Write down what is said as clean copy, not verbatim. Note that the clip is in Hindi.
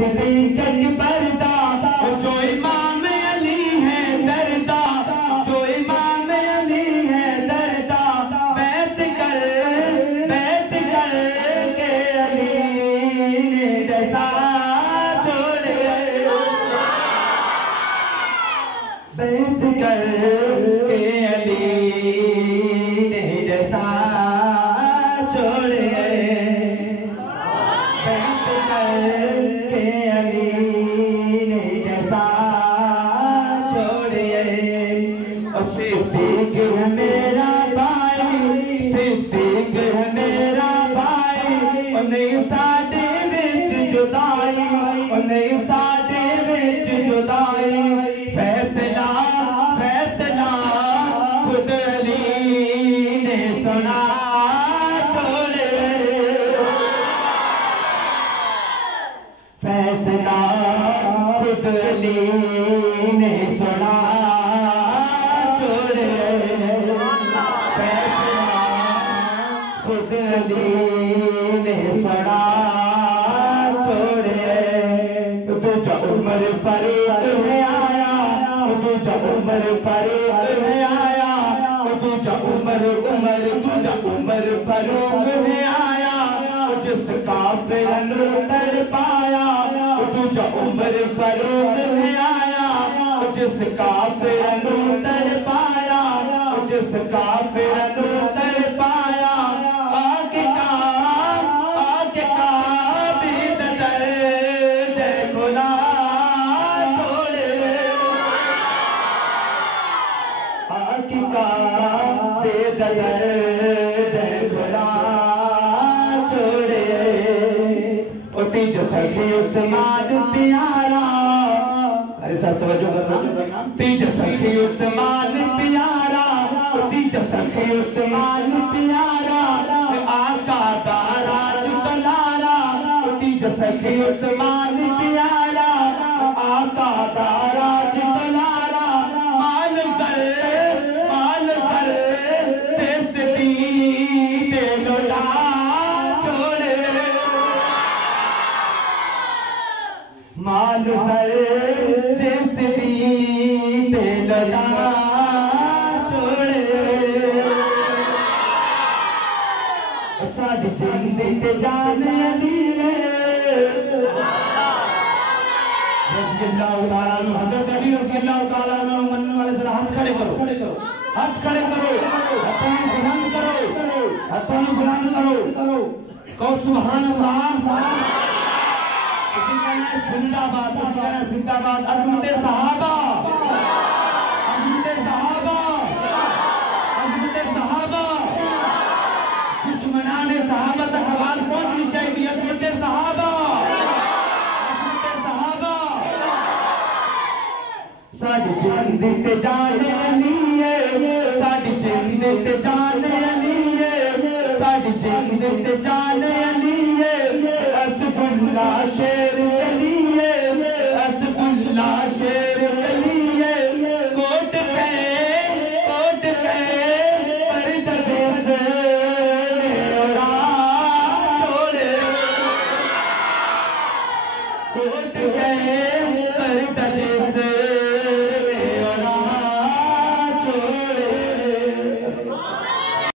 सिद्दीक अकबरदा जो इमाम अली है दरदा जो इमाम अली है दरदा बैठ कर के अली ने डसा छोड़े बैठ कर के अली ने डसा छोड़े बैठ कर के अली ने डसा छोड़े सिद्दीक है मेरा भाई सिद्दीक है मेरा भाई नहीं साडे विच जुदाई नहीं साडे विच जुदाई फैसला फैसला खुद अली ने सुना छोड़े फैसला खुद अली ने सुना छोड़े फैसला खुद अली ने सुना छोड़े तुझा उमर फरूक है आया तुझा उमर फरूक है आया तुझा उमर फरूक है आया जिस काफिर नू तर पाया तुझा उमर फरूक है आया जिस काफिर नू तर पाया जिस काफिर नू तर पाया आके का बीत दर जय खुदा छोड़े आके का बीत दर जय खुदा छोड़े तीज सखी उस्मान प्यारा अरे सब तवज्जो करना तीज सखी उस्मान प्यारा तीज सखी उस्मान प्यारा आका दारा जुतलारा तीज सखी उस्मान प्यारा आका दारा जुतलारा माल जर जिस दी पे लौटा छोड़े माल सर जिस दी पे लौटा छोड़े साडी जिंद ते जान अली रज़ियल्लाहु ताला अन्हु हज़रत अली रज़ियल्लाहु ताला अन्हु मनने वाले जरा हाथ खड़े करो हाथ खड़े करो हाथों बुलंद करो हाथों बुलंद करो कहो सुभान अल्लाह जिंदाबाद जिंदाबाद अज़मत सहाबा दुश्मनाने सहाबा तक आवाज पहुंचनी चाहिए अज़मत सहाबा साडी जिंद ते जान अली है साडी जिंद ते जान अली है साडी जिंद ते जान अली है असदुल्लाह